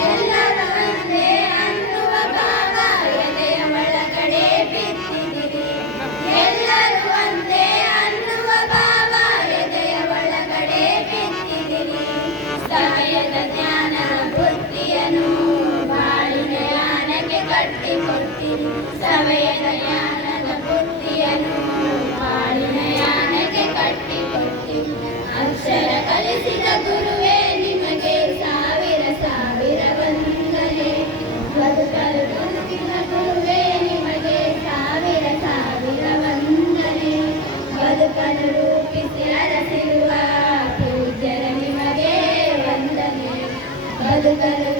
ಎಲ್ಲರೂ ಒಂದೇ ಅನ್ನುವ ಭಾವ ಎದೆಯ ಒಳಗಡೆ ಬಿತ್ತಿದಿರಿ. ಎಲ್ಲರೂ ಒಂದೇ ಅನ್ನುವ ಭಾವ ಎದೆಯ ಒಳಗಡೆ ಬಿತ್ತಿದಿರಿ. ಸಮಯದ ಜ್ಞಾನ ಬುದ್ಧಿಯನ್ನು ಬಾಳಿನ ಯಾನಕ್ಕೆ ಕಟ್ಟಿಕೊಟ್ಟಿರಿ. ಸಮಯದ ಜ್ಞಾನದ ಬುದ್ಧಿಯನ್ನು ಬಾಳಿನ ಯಾನಕ್ಕೆ ಕಟ್ಟಿಕೊಟ್ಟಿರಿ. ಅಕ್ಷರ ಕಲಿಸಿದ ಗುರುವೇ ನಿಮಗೆ ಸಾವಿರ ಸಾವಿರ ವಂದನೆ. ಬದುಕಲು ಕಲಿಸಿದ ಗುರುವೇ ನಿಮಗೆ ಸಾವಿರ ಸಾವಿರ ವಂದನೆ. ಬದುಕನ್ನು ರೂಪಿಸಿ ಅರಸಿರುವ ಪೂಜ್ಯರ ನಿಮಗೆ ವಂದನೆ. ಬದುಕಲು